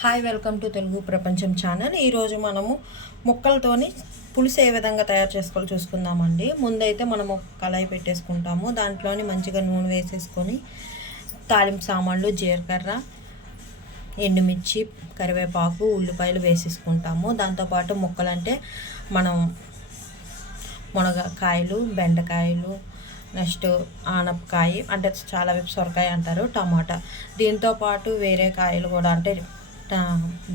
Hi, welcome to Telugu ప్రపంచం channel. ఈరోజు మనము ముక్కలతోని పులుసు ఏ విధంగా తయారు చేసుకోవాలో చూసుకుందామండి. ముందైతే మనము కళాయి పెట్టేసుకుంటాము. దాంట్లోని మంచిగా నూనె వేసేసుకొని తాలింపు సామాన్లు, జీలకర్ర, ఎండుమిర్చి, కరివేపాకు, ఉల్లిపాయలు వేసేసుకుంటాము. దాంతోపాటు ముక్కలంటే మనం మునగకాయలు, బెండకాయలు, నెక్స్ట్ ఆనపకాయ అంటే చాలా వైపు సొరకాయ అంటారు, టమాటా. దీంతోపాటు వేరే కాయలు కూడా అంటే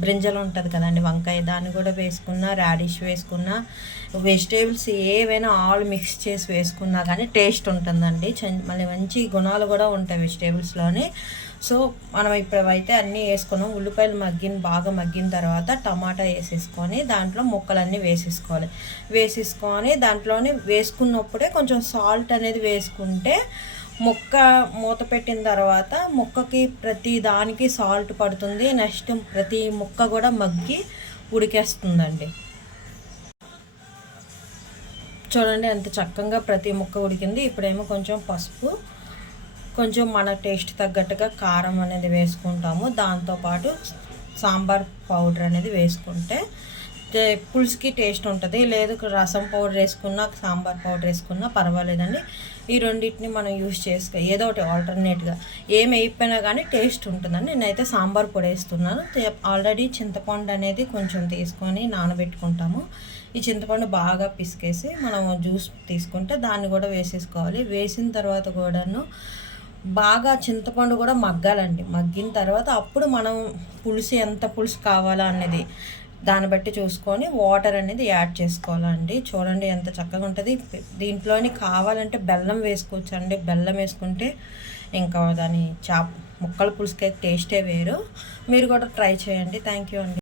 బ్రింజల్ ఉంటుంది కదండి, వంకాయ, దాన్ని కూడా వేసుకున్న, రాడిష్ వేసుకున్న, వెజిటేబుల్స్ ఏవైనా ఆల్ మిక్స్ చేసి వేసుకున్నా కానీ టేస్ట్ ఉంటుందండి. మళ్ళీ మంచి గుణాలు కూడా ఉంటాయి వెజిటేబుల్స్లోని. సో మనం ఇప్పుడైతే అన్నీ వేసుకున్నాం. ఉల్లిపాయలు బాగా మగ్గిన తర్వాత టమాటా వేసేసుకొని దాంట్లో ముక్కలన్నీ వేసేసుకొని దాంట్లోనే వేసుకున్నప్పుడే కొంచెం సాల్ట్ అనేది వేసుకుంటే ముక్క మూత పెట్టిన తర్వాత ముక్కకి ప్రతి దానికి సాల్ట్ పడుతుంది. నెక్స్ట్ ప్రతి ముక్క కూడా మగ్గి ఉడికేస్తుందండి. చూడండి ఎంత చక్కగా ప్రతి ముక్క ఉడికింది. ఇప్పుడేమో కొంచెం పసుపు, కొంచెం మన టేస్ట్ తగ్గట్టుగా కారం అనేది వేసుకుంటాము. దాంతోపాటు సాంబార్ పౌడర్ అనేది వేసుకుంటే పులుసుకి టేస్ట్ ఉంటుంది. లేదు రసం పౌడర్ వేసుకున్నా, సాంబార్ పౌడర్ వేసుకున్నా పర్వాలేదండి. ఈ రెండింటిని మనం యూజ్ ఏదో ఒకటి ఆల్టర్నేట్గా ఏం వేయిపోయినా కానీ టేస్ట్ ఉంటుందండి. నేనైతే సాంబార్ పొడి వేస్తున్నాను. ఆల్రెడీ చింతపండు అనేది కొంచెం తీసుకొని నానబెట్టుకుంటాము. ఈ చింతపండు బాగా పిసికేసి మనం జ్యూస్ తీసుకుంటే దాన్ని కూడా వేసేసుకోవాలి. వేసిన తర్వాత కూడాను బాగా చింతపండు కూడా మగ్గాలండి. మగ్గిన తర్వాత అప్పుడు మనం ఎంత పులుసు కావాలో అనేది దాన్ని బట్టి చూసుకొని వాటర్ అనేది యాడ్ చేసుకోవాలండి. చూడండి ఎంత చక్కగా ఉంటుంది. దీంట్లోని కావాలంటే బెల్లం వేసుకోవచ్చు అండి. బెల్లం వేసుకుంటే ఇంకా దాని ముక్కల పులుసుకి టేస్టే వేరు. మీరు కూడా ట్రై చేయండి. థ్యాంక్ యూ అండి.